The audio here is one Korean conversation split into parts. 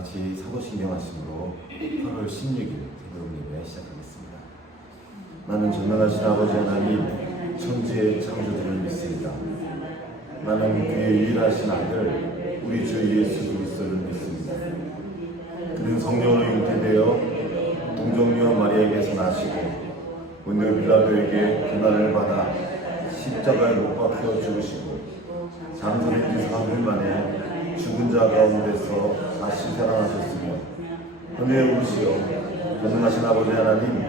같이 사도신경 하심으로 8월 16일 새벽 예배 시작하겠습니다. 나는 전능하신 아버지 하나님 천지의 창조주를 믿습니다. 나는 그의 유일하신 아들 우리 주 예수 그리스도를 믿습니다. 그는 성령으로 잉태되어 동정녀 마리아에게서 나시고 본디오 빌라도에게 고난을 받아 십자가에 못 박혀 죽으시고 장사된 지 4일 만에 죽은 자 가운데서 다시 살아나셨으며 은혜의 우시여 전능하신 아버지 하나님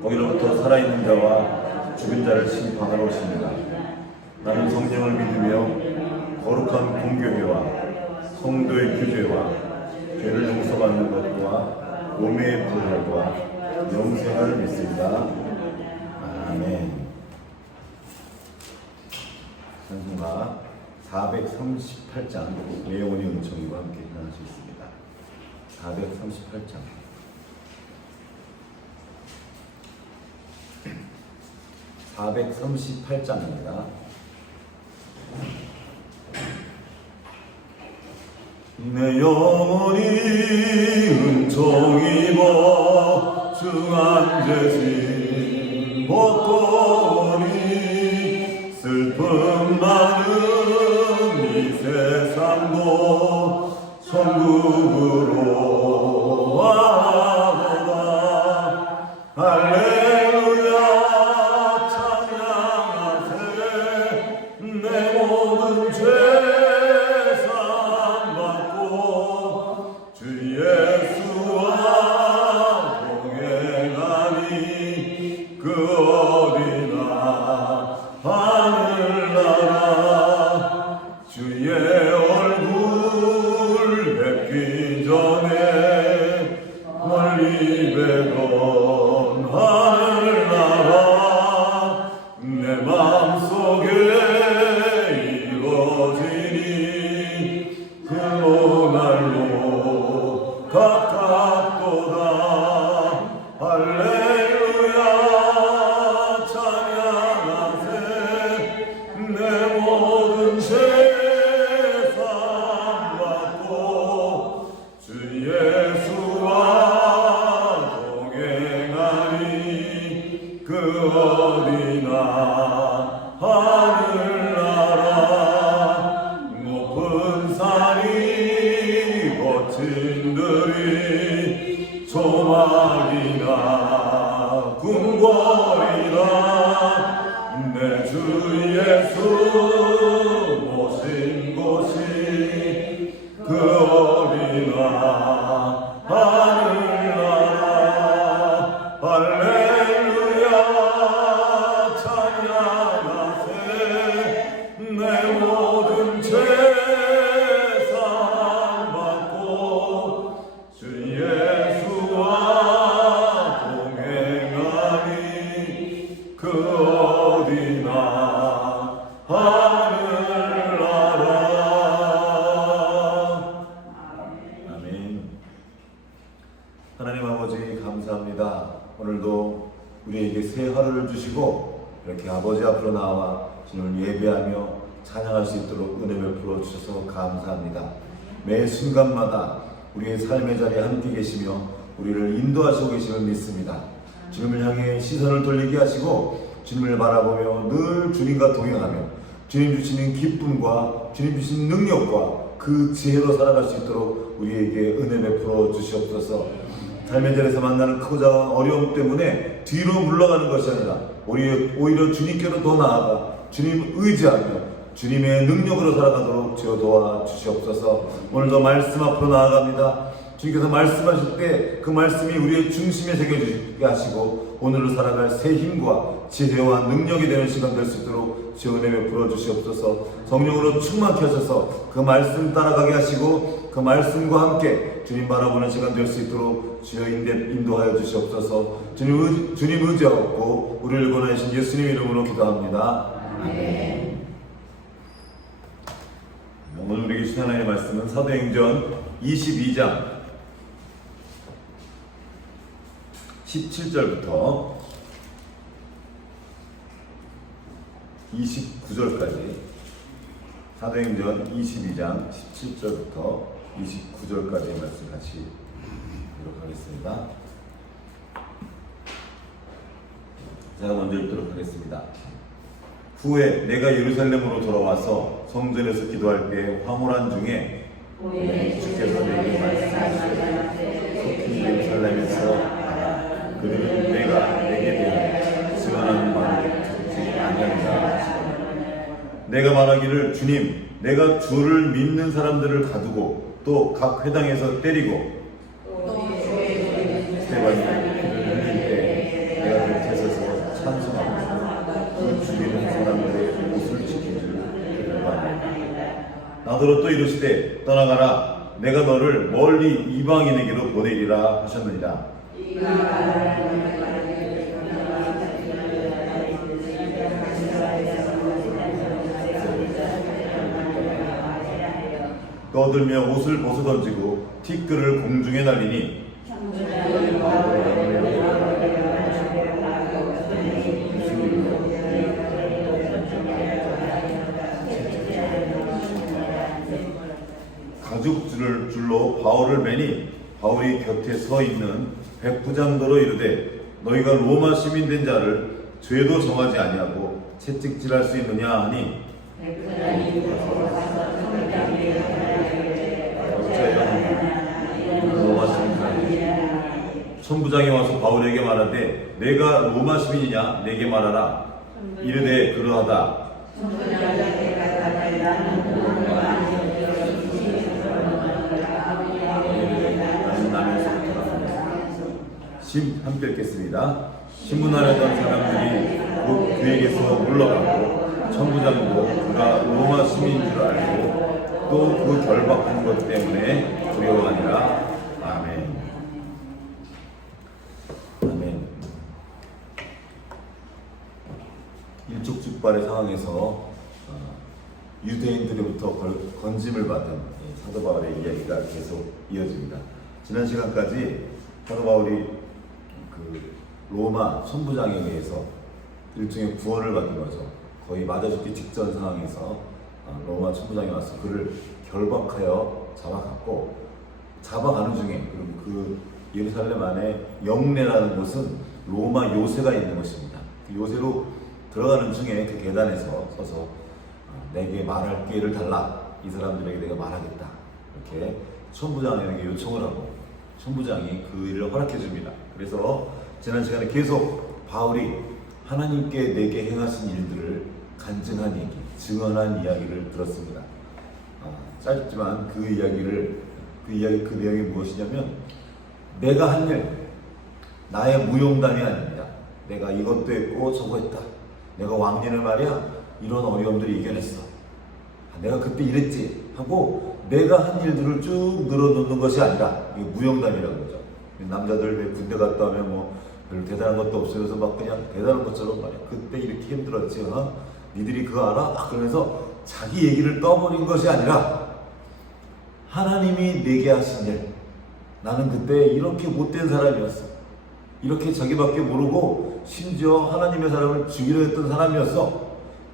거기로부터 살아있는 자와 죽은 자를 심판하러 오십니다. 나는 성령을 믿으며 거룩한 공교회와 성도의 교제와 죄를 용서받는 것과 몸의 부활과 영생을 믿습니다. 아멘. 찬송가 438장 내 영혼이 은총이와 함께 찬양할 수 있습니다. 438장 (438장입니다) 내 영혼이 은총입어 주 앉으신 복도니 슬픔 많은 이 세상도 천국으로 와보다 할렐루야 찬양하세 내 모든 죄 주 예수와 동행하니 그 어디나 하늘나라 주의 얼굴 뵙기 전에 멀리 뵈던 하늘나라 내 맘속에 이루어지니 그 날로 가깝도다 할렐루야 찬양하세 내 모든 세상 받고 주 예수와 동행하니 그 어디나 하늘나라 높은 산이 거친들이 조막이나 궁궐이나 내 주 예수 모신 곳이 그 어디나 하늘나라 할렐루야 찬양하세 내 모든 죄 주 예수와 동행하니 그 어디나 하늘나라 아멘. 하나님 아버지 감사합니다. 오늘도 우리에게 새 하루를 주시고 이렇게 아버지 앞으로 나와 주님을 예배하며 찬양할 수 있도록 은혜 베풀어 주셔서 감사합니다. 매 순간마다 우리의 삶의 자리에 함께 계시며 우리를 인도하시고 계심을 믿습니다. 주님을 향해 시선을 돌리게 하시고 주님을 바라보며 늘 주님과 동행하며 주님 주시는 기쁨과 주님 주시는 능력과 그 지혜로 살아갈 수 있도록 우리에게 은혜 베풀어 주시옵소서. 삶의 자리에서 만나는 크고 작은 어려움 때문에 뒤로 물러가는 것이 아니라 오히려 주님께로 더 나아가 주님 의지하며 주님의 능력으로 살아가도록 주여 도와주시옵소서. 오늘도 말씀 앞으로 나아갑니다. 주님께서 말씀하실 때 그 말씀이 우리의 중심에 새겨지게 하시고 오늘로 살아갈 새 힘과 지혜와 능력이 되는 시간 될 수 있도록 주여 은혜 베풀어 주시옵소서. 성령으로 충만케 하셔서 그 말씀 따라가게 하시고 그 말씀과 함께 주님 바라보는 시간 될 수 있도록 주여 인도하여 주시옵소서. 주님 의지하고 우리를 권하신 예수님 이름으로 기도합니다. 아멘. 오늘 우리에게 주신 하나님의 말씀은 사도행전 22장 17절부터 29절까지 사도행전 22장 17절부터 29절까지의 말씀 같이 기록하겠습니다. 제가 먼저 읽도록 하겠습니다. 후에 내가 예루살렘으로 돌아와서 성전에서 기도할 때 황홀한 중에 주께서 내게 말씀하시되 속히 예루살렘에서 그들은 내게 대하여 증언하는 말을 듣지 아니하리라. 내가 말하기를 주님, 내가 주를 믿는 사람들을 가두고 또 각 회당에서 때리고 스테반이 그를 흘릴 때 내가 곁에 서서 찬송하고 그 죽이는 사람들의 옷을 지킨 줄 그들과 하나이다. 나더러 또 이르시되 떠나가라. 내가 너를 멀리 이방인에게로 보내리라 하셨느니라. 떠들며 옷을 벗어던지고 티끌을 공중에 날리니 가죽줄로 바울을 매니 바울이 곁에 서 있는 백부장더러 이르되 너희가 로마 시민 된 자를 죄도 정하지 아니하고 채찍질할 수 있느냐 하니 천부장이 와서 바울에게 말하되 내가 로마 시민이냐 내게 말하라. 이르되 그러하다. 함께 읽겠습니다. 신문하려던 사람들이 곧 그에게서 물러가고 천부장도 그가 로마 시민인 줄 알고 또 그 결박한 것 때문에 두려워하니라. 아멘. 아멘. 일촉즉발의 상황에서 유대인들로부터 건짐을 받은 사도 바울의 이야기가 계속 이어집니다. 지난 시간까지 사도 바울이 그 로마 천부장에 의해서 일종의 구원을 받은 거죠. 거의 맞아 죽기 직전 상황에서 로마 천부장이 와서 그를 결박하여 잡아가는 중에, 그리고 그 예루살렘 안에 영내라는 곳은 로마 요새가 있는 것입니다. 그 요새로 들어가는 중에 그 계단에서 서서 내게 말할 기회를 달라. 이 사람들에게 내가 말하겠다. 이렇게 천부장에게 요청을 하고 천부장이 그 일을 허락해 줍니다. 그래서 지난 시간에 계속 바울이 하나님께 내게 행하신 일들을 간증한 얘기, 증언한 이야기를 들었습니다. 짧지만 그 내용이 무엇이냐면 내가 한 일, 나의 무용담이 아닙니다. 내가 이것도 했고 저거 했다. 내가 왕년에 말이야 이런 어려움들을 이겨냈어. 내가 그때 이랬지 하고 내가 한 일들을 쭉 늘어놓는 것이 아니라, 이게 무용담이라고 그러죠. 남자들 군대 갔다 오면 뭐 별로 대단한 것도 없으면서 막 그냥 대단한 것처럼 말이야 그때 이렇게 힘들었지, 니들이 그거 알아? 그러면서 자기 얘기를 떠버린 것이 아니라 하나님이 내게 하신 일, 나는 그때 이렇게 못된 사람이었어, 이렇게 자기밖에 모르고 심지어 하나님의 사람을 죽이려 했던 사람이었어.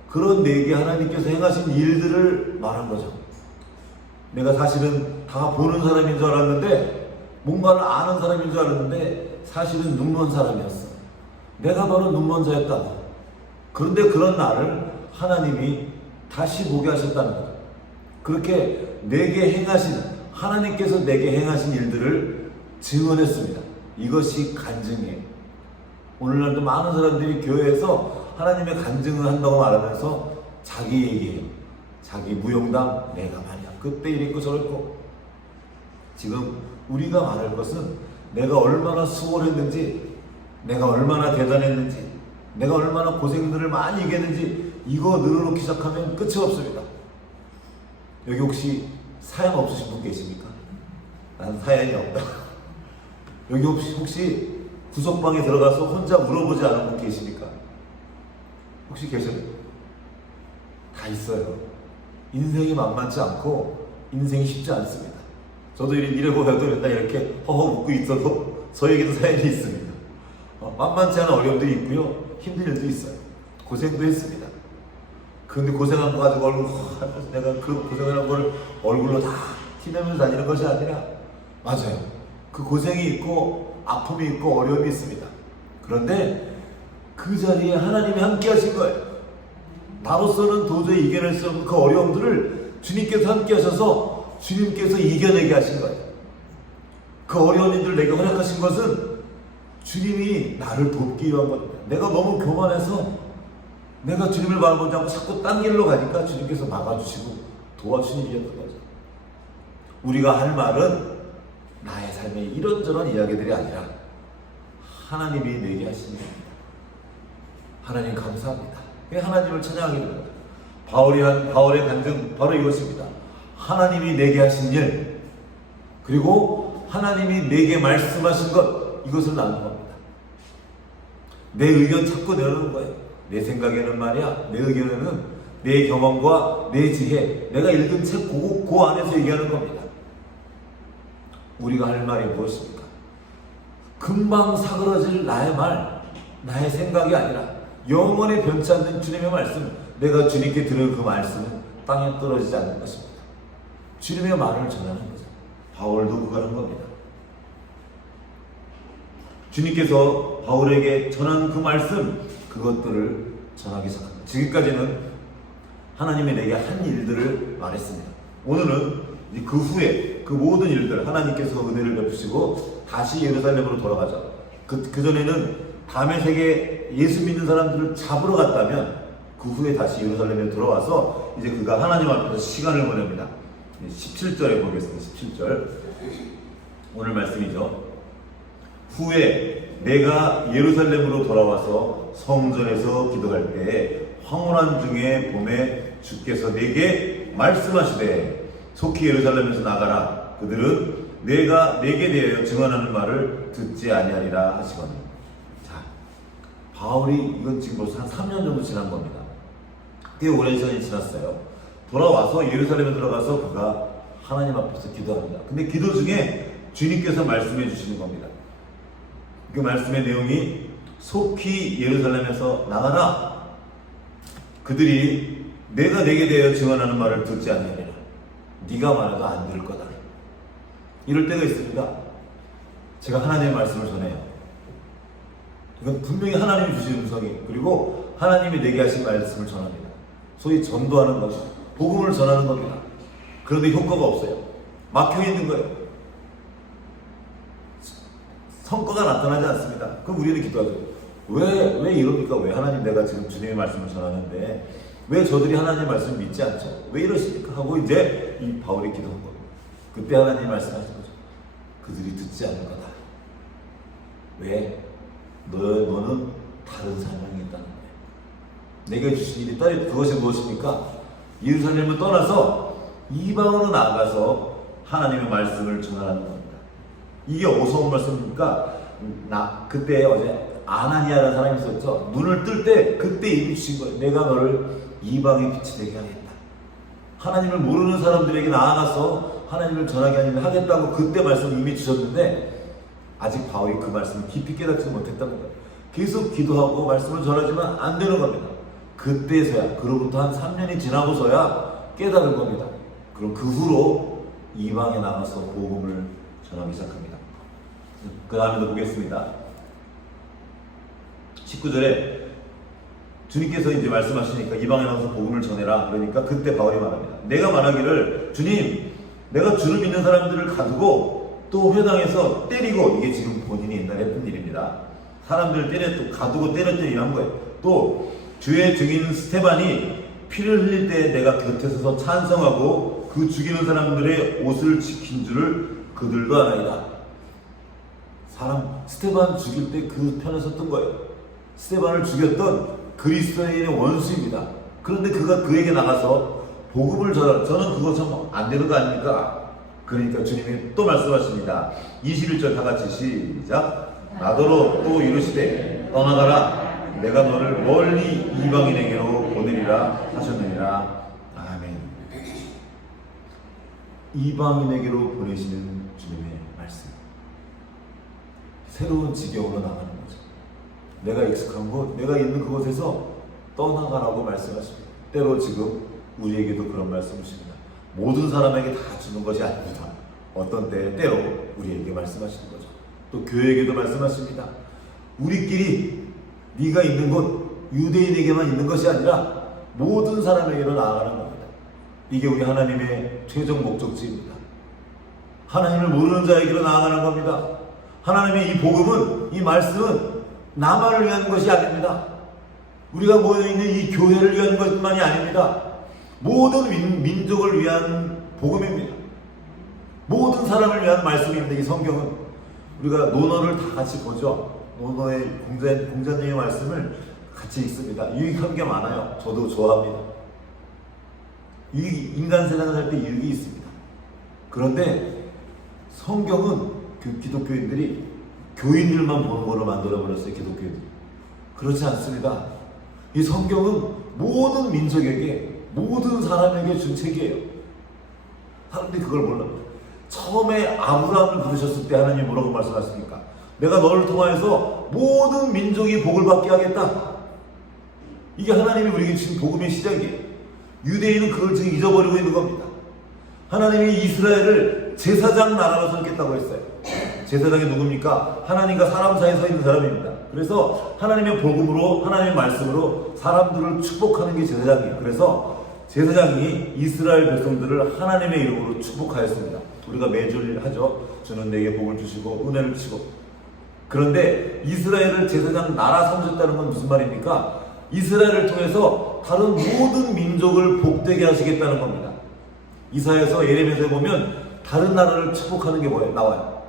그런 내게 하나님께서 행하신 일들을 말한 거죠. 내가 사실은 다 보는 사람인 줄 알았는데, 뭔가를 아는 사람인 줄 알았는데 사실은 눈먼 사람이었어. 내가 바로 눈먼 자였다. 그런데 그런 나를 하나님이 다시 보게 하셨다는 거죠. 그렇게 내게 행하신, 하나님께서 내게 행하신 일들을 증언했습니다. 이것이 간증이에요. 오늘날도 많은 사람들이 교회에서 하나님의 간증을 한다고 말하면서 자기 얘기예요. 자기 무용담, 내가 말이야 그때 이랬고 저랬고. 지금 우리가 말할 것은 내가 얼마나 수고했는지, 내가 얼마나 대단했는지, 내가 얼마나 고생들을 많이 이겼는지, 이거 늘어놓기 시작하면 끝이 없습니다. 여기 혹시 사연 없으신 분 계십니까? 난 사연이 없다. 여기 혹시 구석방에 들어가서 혼자 물어보지 않은 분 계십니까? 혹시 계셔요? 다 있어요. 인생이 만만치 않고 인생이 쉽지 않습니다. 저도 이래보여도 맨날 이렇게 허허 웃고 있어도 저에게도 사연이 있습니다. 만만치 않은 어려움도 있고요, 힘든 일도 있어요. 고생도 했습니다. 근데 고생한 거 가지고 내가 그 고생한 걸 얼굴로 다 티내면서 다니는 것이 아니라, 맞아요. 그 고생이 있고 아픔이 있고 어려움이 있습니다. 그런데 그 자리에 하나님이 함께 하신 거예요. 나로서는 도저히 이겨낼 수 없는 그 어려움들을 주님께서 함께 하셔서 주님께서 이겨내게 하신 거예요. 그 어려운 일들 내게 허락하신 것은 주님이 나를 돕기 위한 겁니다. 내가 너무 교만해서 내가 주님을 바라보지 않고 자꾸 딴 길로 가니까 주님께서 막아주시고 도와주신 일이었던 거죠. 우리가 할 말은 나의 삶의 이런저런 이야기들이 아니라 하나님이 내게 하신 일입니다. 하나님 감사합니다. 하나님을 찬양하게 됩니다. 바울의 간증 바로 이것입니다. 하나님이 내게 하신 일, 그리고 하나님이 내게 말씀하신 것, 이것을 나누는 겁니다. 내 의견 자꾸 내놓는 거예요. 내 생각에는 말이야, 내 의견에는 내 경험과 내 지혜, 내가 읽은 책 그 안에서 얘기하는 겁니다. 우리가 할 말이 무엇입니까? 금방 사그러질 나의 말, 나의 생각이 아니라 영원히 변치 않는 주님의 말씀, 내가 주님께 들은 그 말씀은 땅에 떨어지지 않는 것입니다. 주님의 말을 전하는 거죠. 바울도 그거 하는 겁니다. 주님께서 바울에게 전한 그 말씀, 그것들을 전하기 시작합니다. 지금까지는 하나님이 내게 한 일들을 말했습니다. 오늘은 그 후에 그 모든 일들, 하나님께서 은혜를 베푸시고 다시 예루살렘으로 돌아가죠. 그 전에는 다메섹에 예수 믿는 사람들을 잡으러 갔다면 그 후에 다시 예루살렘에 들어와서 이제 그가 하나님 앞에서 시간을 보냅니다. 17절에 보겠습니다. 17절 오늘 말씀이죠. 후에 내가 예루살렘으로 돌아와서 성전에서 기도할 때에 황홀한 중에 봄에 주께서 내게 말씀하시되 속히 예루살렘에서 나가라. 그들은 내가 내게 대하여 증언하는 말을 듣지 아니하리라 하시거니. 자, 바울이 이건 지금 벌써 한 3년 정도 지난 겁니다. 꽤 오랜 시간이 지났어요. 돌아와서 예루살렘에 들어가서 그가 하나님 앞에서 기도합니다. 근데 기도 중에 주님께서 말씀해 주시는 겁니다. 그 말씀의 내용이 속히 예루살렘에서 나가라. 그들이 내가 내게 대하여 증언하는 말을 듣지 아니하리라. 네가 말해도 안 들을 거다. 이럴 때가 있습니다. 제가 하나님의 말씀을 전해요. 이건 분명히 하나님이 주신 음성이, 그리고 하나님이 내게 하신 말씀을 전합니다. 소위 전도하는 것이, 복음을 전하는 겁니다. 그런데 효과가 없어요. 막혀 있는 거예요. 성과가 나타나지 않습니다. 그럼 우리는 기도하죠. 왜 이럽니까? 왜 하나님, 내가 지금 주님의 말씀을 전하는데 왜 저들이 하나님의 말씀을 믿지 않죠? 왜 이러십니까? 하고 이제 이 바울이 기도한 겁니다. 그때 하나님이 말씀하신 거죠. 그들이 듣지 않을 거다. 왜? 너는 다른 사명이 있다는 거예요. 내게 주신 일이 그것이 무엇입니까? 예루살렘을 떠나서 이방으로 나아가서 하나님의 말씀을 전하는 겁니다. 이게 어디서 온 말씀입니까? 그때 어제 아나니아라는 사람이 있었죠. 눈을 뜰 때 그때 이미 주신 거예요. 내가 너를 이방의 빛이 되게 하겠다. 하나님을 모르는 사람들에게 나아가서 하나님을 전하게 하겠다고 그때 말씀 이미 주셨는데 아직 바울이 그 말씀을 깊이 깨닫지 못했다는 거예요. 계속 기도하고 말씀을 전하지만 안 되는 겁니다. 그때서야, 그로부터 한 3년이 지나고서야 깨달은 겁니다. 그럼 그 후로 이방에 나가서 복음을 전하기 시작합니다. 그 다음에도 보겠습니다. 19절에 주님께서 이제 말씀하시니까 이방에 나가서 복음을 전해라. 그러니까 그때 바울이 말합니다. 내가 말하기를 주님, 내가 주를 믿는 사람들을 가두고 또 회당에서 때리고, 이게 지금 본인이 옛날에 했던 일입니다. 사람들을 가두고 때렸던 일을 한 거예요. 또 주의 증인 스테반이 피를 흘릴 때 내가 곁에 서서 찬성하고 그 죽이는 사람들의 옷을 지킨 줄을 그들도 아나이다. 사람 스테반 죽일 때 그 편에 섰던 거예요. 스테반을 죽였던 그리스도인의 원수입니다. 그런데 그가 그에게 나가서 복음을 전하라. 저는 그거 참 안 되는 거 아닙니까? 그러니까 주님이 또 말씀하십니다. 21절 다 같이 시작. 나더러 또 이르시되 떠나가라. 내가 너를 멀리 이방인에게로 보내리라 하셨느니라. 아멘. 이방인에게로 보내시는 주님의 말씀. 새로운 지경으로 나가는 거죠. 내가 익숙한 곳, 내가 있는 그곳에서 떠나가라고 말씀하십니다. 때로 지금 우리에게도 그런 말씀을 주십니다. 모든 사람에게 다 주는 것이 아닙니다. 어떤 때로 우리에게 말씀하시는 거죠. 또 교회에게도 말씀하십니다. 우리끼리 네가 있는 곳 유대인에게만 있는 것이 아니라 모든 사람에게로 나아가는 겁니다. 이게 우리 하나님의 최종 목적지입니다. 하나님을 모르는 자에게로 나아가는 겁니다. 하나님의 이 복음은, 이 말씀은 나만을 위한 것이 아닙니다. 우리가 모여있는 이 교회를 위한 것만이 아닙니다. 모든 민족을 위한 복음입니다. 모든 사람을 위한 말씀입니다. 이 성경은 우리가 논어를 다 같이 보죠. 논어의 공자님의 말씀을 같이 읽습니다. 유익한 게 많아요. 저도 좋아합니다. 인간 세상을 살 때 유익이 있습니다. 그런데 성경은 기독교인들이 교인들만 보는 걸로 만들어버렸어요. 기독교인들이. 그렇지 않습니다. 이 성경은 모든 민족에게, 모든 사람에게 준 책이에요. 사람들이 그걸 몰라요. 처음에 아브라함을 부르셨을 때 하나님이 뭐라고 말씀하십니까? 내가 너를 통하여서 모든 민족이 복을 받게 하겠다. 이게 하나님이 우리에게 주신 복음의 시작이에요. 유대인은 그걸 지금 잊어버리고 있는 겁니다. 하나님이 이스라엘을 제사장 나라로 삼겠다고 했어요. 제사장이 누굽니까? 하나님과 사람 사이에 서 있는 사람입니다. 그래서 하나님의 복음으로, 하나님의 말씀으로 사람들을 축복하는 게 제사장이에요. 그래서 제사장이 이스라엘 백성들을 하나님의 이름으로 축복하였습니다. 우리가 매주 하죠. 주는 내게 복을 주시고 은혜를 주시고. 그런데 이스라엘을 제사장 나라 삼으셨다는 건 무슨 말입니까? 이스라엘을 통해서 다른 모든 민족을 복되게 하시겠다는 겁니다. 이사야서 예레미야서에 보면 다른 나라를 축복하는 게 뭐예요? 나와요.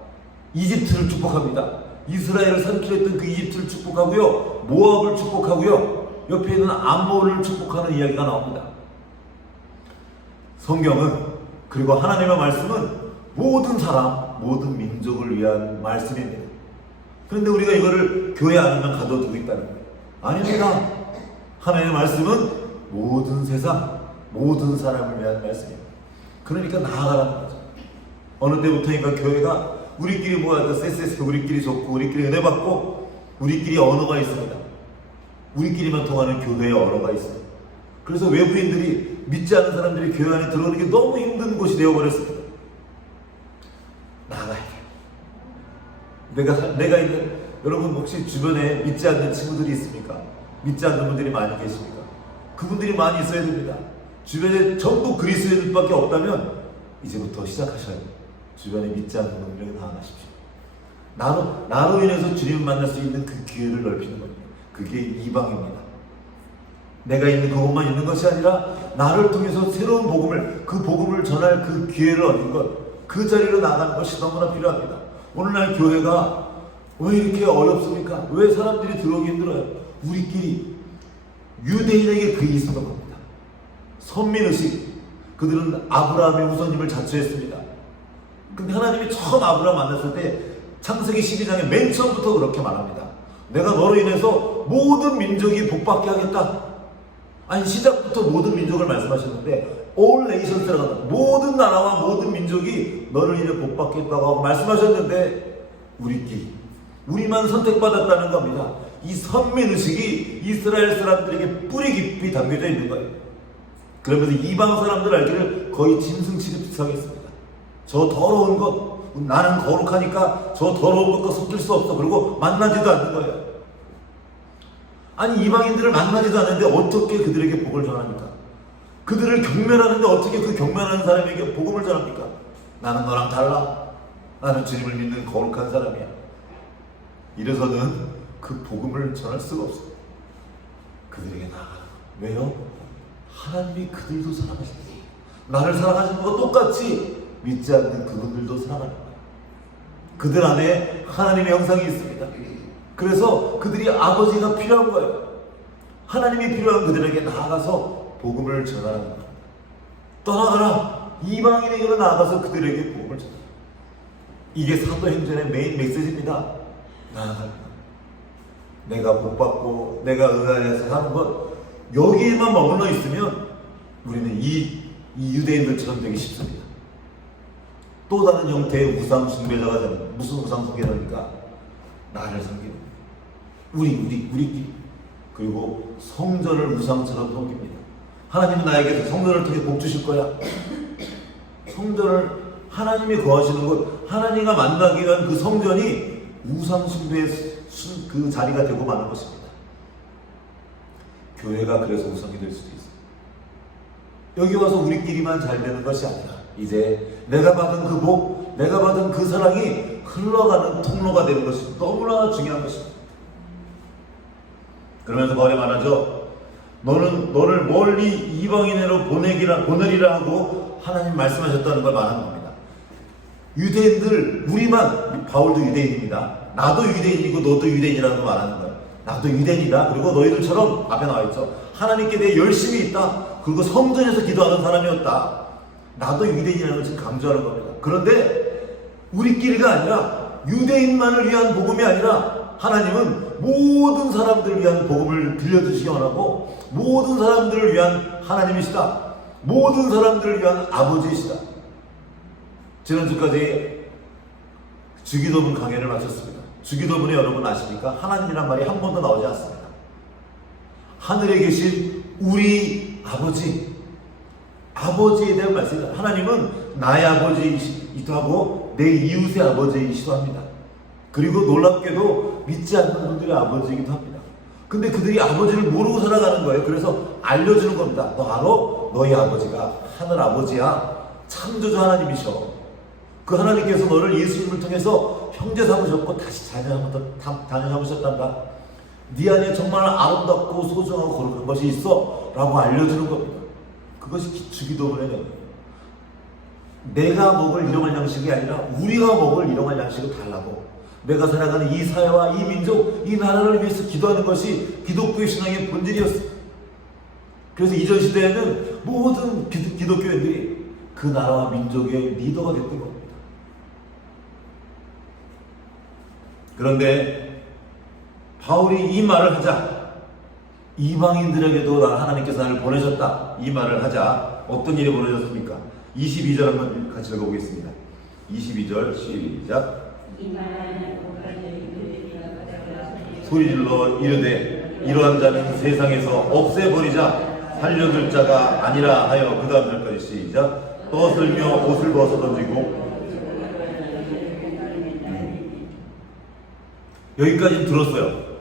이집트를 축복합니다. 이스라엘을 삼키려 했던 그 이집트를 축복하고요, 모압을 축복하고요, 옆에 있는 암몬을 축복하는 이야기가 나옵니다. 성경은, 그리고 하나님의 말씀은 모든 사람, 모든 민족을 위한 말씀입니다. 그런데 우리가 이거를 교회 안에만 가둬두고 있다는 거예요. 아닙니다. 하나님의 말씀은 모든 세상, 모든 사람을 위한 말씀입니다. 그러니까 나아가라는 거죠. 어느 때부터인가 교회가 우리끼리 모여서 쎄쎄쎄 우리끼리 좋고 우리끼리 은혜 받고 우리끼리 언어가 있습니다. 우리끼리만 통하는 교회의 언어가 있어요. 그래서 외부인들이, 믿지 않는 사람들이 교회 안에 들어오는 게 너무 힘든 곳이 되어버렸습니다. 나가야 돼요. 내가 있는, 여러분 혹시 주변에 믿지 않는 친구들이 있습니까? 믿지 않는 분들이 많이 계십니까? 그분들이 많이 있어야 됩니다. 주변에 전부 그리스도인들밖에 없다면 이제부터 시작하셔야 돼요. 주변에 믿지 않는 분들에게 나아가십시오. 나로 인해서 주님을 만날 수 있는 그 기회를 넓히는 겁니다. 그게 이방입니다. 내가 있는 그곳만 있는 것이 아니라 나를 통해서 새로운 복음을, 그 복음을 전할 그 기회를 얻는 것, 그 자리로 나가는 것이 너무나 필요합니다. 오늘날 교회가 왜 이렇게 어렵습니까? 왜 사람들이 들어오기 힘들어요? 우리끼리 유대인에게 그게 있었던 겁니다. 선민의식. 그들은 아브라함의 후손님을 자처했습니다. 근데 하나님이 처음 아브라함 만났을 때 창세기 12장에 맨 처음부터 그렇게 말합니다. 내가 너로 인해서 모든 민족이 복받게 하겠다. 아니, 시작부터 모든 민족을 말씀하셨는데 all nations라고, 모든 나라와 모든 민족이 너를 인해 복받겠다고 하고 말씀하셨는데 우리만 선택받았다는 겁니다. 이 선민의식이 이스라엘 사람들에게 뿌리 깊이 담겨져 있는 거예요. 그러면서 이방 사람들 알기를 거의 짐승 취급하겠습니다. 저 더러운 것, 나는 거룩하니까 저 더러운 것과 섞일 수 없어. 그리고 만나지도 않는 거예요. 아니, 이방인들을 만나지도 않는데 어떻게 그들에게 복을 전합니까? 그들을 경멸하는데 어떻게 그 경멸하는 사람에게 복음을 전합니까? 나는 너랑 달라. 나는 주님을 믿는 거룩한 사람이야. 이래서는 그 복음을 전할 수가 없어요. 그들에게 나아가. 왜요? 하나님이 그들도 사랑하십니다. 나를 사랑하시는 것과 똑같이 믿지 않는 그분들도 사랑하는 거예요. 그들 안에 하나님의 형상이 있습니다. 그래서 그들이 아버지가 필요한 거예요. 하나님이 필요한 그들에게 나아가서 복음을 전하는 거예요. 떠나가라. 이방인에게로 나아가서 그들에게 복음을 전하라. 이게 사도행전의 메인 메시지입니다. 나아가는 것. 내가 복받고 내가 은혜에서 사는 것, 여기에만 머물러 있으면 우리는 이 유대인들처럼 되기 쉽습니다. 또 다른 형태의 우상 숭배자가 되는, 무슨 우상 숭배자입니까? 나를 섬기는, 우리끼리. 그리고 성전을 우상처럼 섬깁니다. 하나님은 나에게 성전을 통해 복 주실 거야. 성전을 하나님이 거하시는 곳, 하나님과 만나기 위한 그 성전이 우상숭배의 그 자리가 되고 마는 것입니다. 교회가 그래서 우상이 될 수도 있어요. 여기 와서 우리끼리만 잘 되는 것이 아니라 이제 내가 받은 그 복, 내가 받은 그 사랑이 흘러가는 통로가 되는 것이 너무나 중요한 것입니다. 그러면서 바울이 말하죠. 너를 멀리 이방인으로 보내리라 하고 하나님 말씀하셨다는 걸 말하는 겁니다. 유대인들, 우리만, 바울도 유대인입니다. 나도 유대인이고 너도 유대인이라는 걸 말하는 거예요. 나도 유대인이다. 그리고 너희들처럼 앞에 나와 있죠. 하나님께 대해 열심히 있다. 그리고 성전에서 기도하는 사람이었다. 나도 유대인이라는 걸 지금 강조하는 겁니다. 그런데 우리끼리가 아니라 유대인만을 위한 복음이 아니라 하나님은 모든 사람들을 위한 복음을 들려주시기 원하고 모든 사람들을 위한 하나님이시다. 모든 사람들을 위한 아버지이시다. 지난주까지 주기도문 강해를 마쳤습니다. 주기도문에 여러분 아십니까? 하나님이란 말이 한 번도 나오지 않습니다. 하늘에 계신 우리 아버지, 아버지에 대한 말씀입니다. 하나님은 나의 아버지이기도 하고 내 이웃의 아버지이기도 합니다. 그리고 놀랍게도 믿지 않는 분들의 아버지이기도 합니다. 근데 그들이 아버지를 모르고 살아가는 거예요. 그래서 알려주는 겁니다. 너 알아? 너희 아버지가 하늘 아버지야. 창조주 하나님이셔. 그 하나님께서 너를 예수님을 통해서 형제 삼으셨고 다시 자녀 삼으셨단다. 네 안에 정말 아름답고 소중하고 거룩한 것이 있어 라고 알려주는 겁니다. 그것이 주기도문의 내용이에요. 내가 먹을 일용할 양식이 아니라 우리가 먹을 일용할 양식을 달라고, 내가 살아가는 이 사회와 이 민족, 이 나라를 위해서 기도하는 것이 기독교의 신앙의 본질이었어요. 그래서 이전 시대에는 모든 기독교인들이 그 나라와 민족의 리더가 됐던 겁니다. 그런데 바울이 이 말을 하자, 이방인들에게도 하나님께서 나를 보내셨다, 이 말을 하자 어떤 일이 벌어졌습니까? 22절 한번 같이 읽어보겠습니다. 22절 시작. 소리질러 이르되 이러한 자는 세상에서 없애버리자, 살려둘 자가 아니라 하여. 그 다음 절까지 시작. 떠들며 옷을 벗어 던지고. 여기까지 들었어요.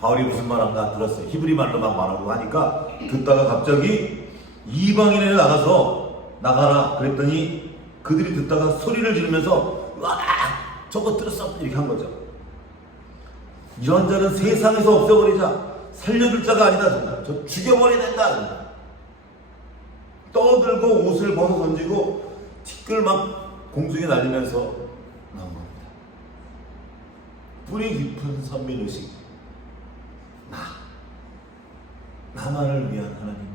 바울이 무슨 말한가 들었어요. 히브리 말로 막 말하고 하니까 듣다가 갑자기 이방인에 나가라 그랬더니 그들이 듣다가 소리를 지르면서 와 저거 들었어 이렇게 한 거죠. 이런 자는 세상에서 없애버리자, 살려줄 자가 아니다, 저 죽여버려야 된다. 떠들고 옷을 벗어 던지고 티끌 막 공중에 날리면서 나온 겁니다. 뿌리 깊은 선민의식, 나만을 위한 하나님.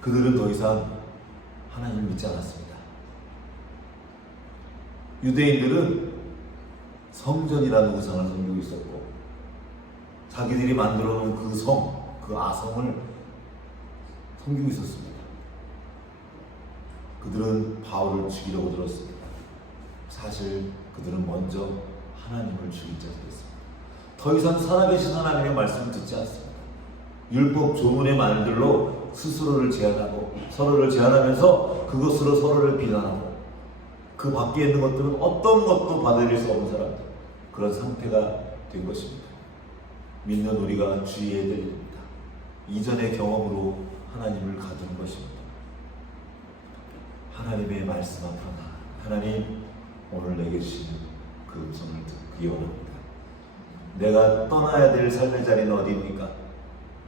그들은 더 이상 하나님을 믿지 않았습니다. 유대인들은 성전이라는 우상을 섬기고 있었고 자기들이 만들어 놓은 그 성, 그 아성을 섬기고 있었습니다. 그들은 바울을 죽이려고 들었습니다. 사실 그들은 먼저 하나님을 죽일 자들이었습니다. 더 이상 살아계신 하나님의 말씀을 듣지 않습니다. 율법 조문의 말들로 스스로를 제한하고 서로를 제한하면서 그것으로 서로를 비난하고 그 밖에 있는 것들은 어떤 것도 받아들일 수 없는 사람들, 그런 상태가 된 것입니다. 믿는 우리가 주의해야 될 일입니다. 이전의 경험으로 하나님을 가두는 것입니다. 하나님의 말씀 앞으로 하나님 오늘 내게 주시는 그 음성을 듣기 원합니다. 내가 떠나야 될 삶의 자리는 어디입니까?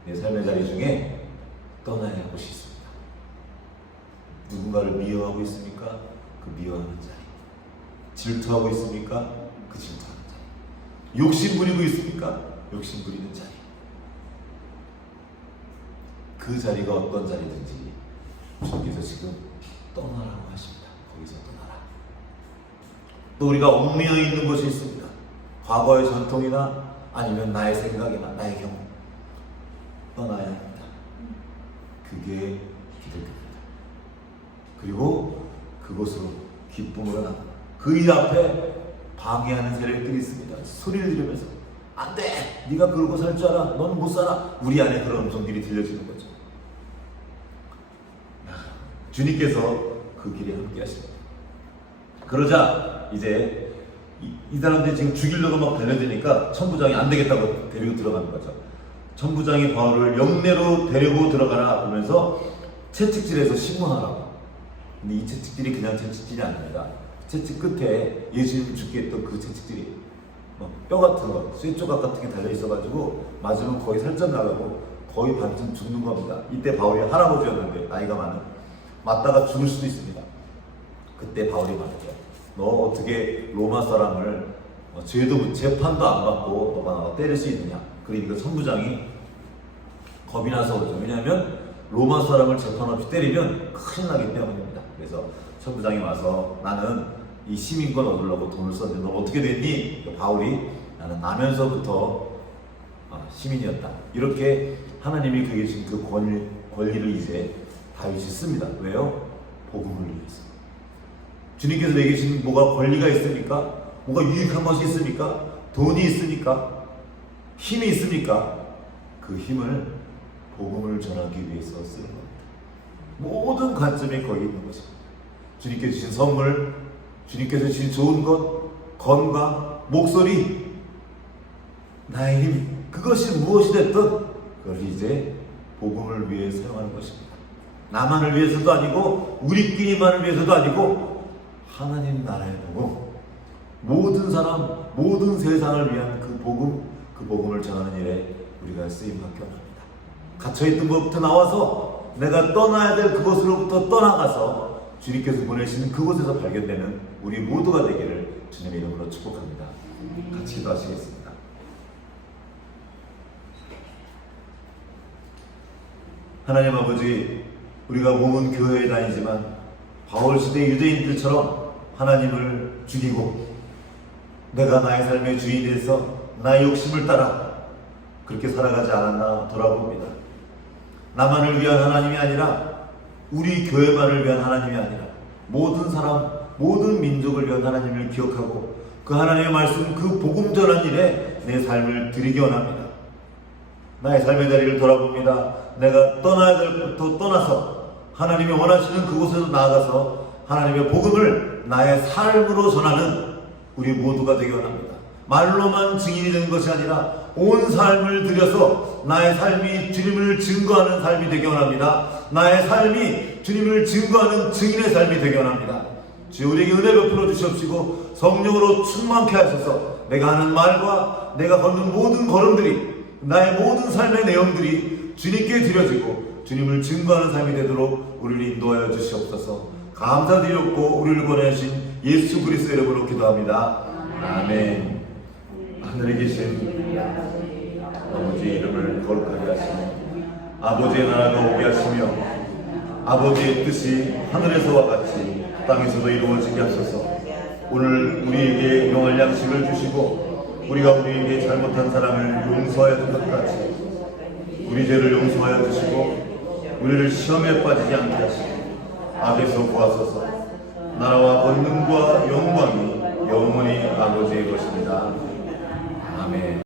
내 삶의 자리 중에 떠나야 할 곳이 있습니다. 누군가를 미워하고 있습니까? 그 미워하는 자리. 질투하고 있습니까? 그 질투하는 자리. 욕심 부리고 있습니까? 욕심 부리는 자리. 그 자리가 어떤 자리든지 주님께서 지금 떠나라고 하십니다. 거기서 떠나라. 또 우리가 얽매여 있는 것이 있습니다. 과거의 전통이나 아니면 나의 생각이나 나의 경험, 떠나야 합니다. 그게 기독교입니다. 그리고 그곳으로 기쁨으로 나갑니다. 그 일 앞에 방해하는 세력들이 있습니다. 소리를 지르면서 안 돼! 네가 그러고 살 줄 알아? 너는 못 살아! 우리 안에 그런 음성들이 들려지는 거죠. 주님께서 그 길에 함께 하십니다. 그러자 이제 이 사람들이 지금 죽이려고 막 달려드니까 천부장이 안 되겠다고 데리고 들어가는 거죠. 천부장이 바울을 영내로 데리고 들어가라 하면서 채찍질해서 신문하라고. 근데 이 채찍질이 그냥 채찍질이 아닙니다. 채찍 끝에 예수님 죽게 했던 그 채찍질이 뼈 같은 거, 쇠조각 같은 게 달려있어가지고 맞으면 거의 살점 나가고 거의 반쯤 죽는 겁니다. 이때 바울이 할아버지였는데 나이가 많은, 맞다가 죽을 수도 있습니다. 그때 바울이 말하죠. 너 어떻게 로마 사람을 죄도 재판도 안 받고 너가 나와 때릴 수 있느냐. 그러니까 천부장이 겁이 나서 그러죠. 왜냐하면 로마 사람을 재판 없이 때리면 큰일 나기 때문입니다. 그래서 천부장이 와서 나는 이 시민권 얻으려고 돈을 썼는데 너 어떻게 됐니? 바울이 나는 나면서부터 시민이었다. 이렇게 하나님이 그에게 주신 그 권리를 이제 다윗이 씁니다. 왜요? 복음을 위해서. 주님께서 내게 주신 뭐가 권리가 있습니까? 뭐가 유익한 것이 있습니까? 돈이 있습니까? 힘이 있습니까? 그 힘을 복음을 전하기 위해서 쓰는 겁니다. 모든 관점이 거기 있는 것입니다. 주님께서 주신 선물, 주님께서 주신 좋은 것, 건강, 목소리, 나의 힘, 그것이 무엇이 됐든 그걸 이제 복음을 위해 사용하는 것입니다. 나만을 위해서도 아니고 우리끼리만을 위해서도 아니고 하나님 나라의 복음, 모든 사람, 모든 세상을 위한 그 복음을 전하는 일에 우리가 쓰임받게 합니다. 갇혀있던 것부터 나와서 내가 떠나야 될 그곳으로부터 떠나가서 주님께서 보내시는 그곳에서 발견되는 우리 모두가 되기를 주님의 이름으로 축복합니다. 같이 기도하시겠습니다. 하나님 아버지, 우리가 몸은 교회에 다니지만 바울 시대 유대인들처럼 하나님을 죽이고 내가 나의 삶의 주인이 돼서 나의 욕심을 따라 그렇게 살아가지 않았나 돌아봅니다. 나만을 위한 하나님이 아니라 우리 교회만을 위한 하나님이 아니라 모든 사람, 모든 민족을 위한 하나님을 기억하고 그 하나님의 말씀, 그 복음 전한 일에 내 삶을 드리기 원합니다. 나의 삶의 자리를 돌아봅니다. 내가 떠나야 될 곳부터 떠나서 하나님이 원하시는 그곳에서 나아가서 하나님의 복음을 나의 삶으로 전하는 우리 모두가 되기 원합니다. 말로만 증인이 되는 것이 아니라 온 삶을 들여서 나의 삶이 주님을 증거하는 삶이 되기 원합니다. 나의 삶이 주님을 증거하는 증인의 삶이 되기 원합니다. 주여 우리에게 은혜 베풀어 주시옵시고 성령으로 충만케 하셔서 내가 하는 말과 내가 걷는 모든 걸음들이, 나의 모든 삶의 내용들이 주님께 드려지고 주님을 증거하는 삶이 되도록 우리를 인도하여 주시옵소서. 감사드리옵고 우리를 보내신 예수 그리스도의 이름으로 기도합니다. 아멘. 하늘에 계신 아버지 이름을 거룩하게 하시며 아버지의 나라가 오게 하시며 아버지의 뜻이 하늘에서와 같이 땅에서도 이루어지게 하소서. 오늘 우리에게 일용할 양식을 주시고 우리가 우리에게 잘못한 사람을 용서하여 준 것 같이 우리 죄를 용서하여 주시고 우리를 시험에 빠지지 않게 하시고 악에서 구하소서. 나라와 권능과 영광이 영원히 아버지의 것입니다. 아멘.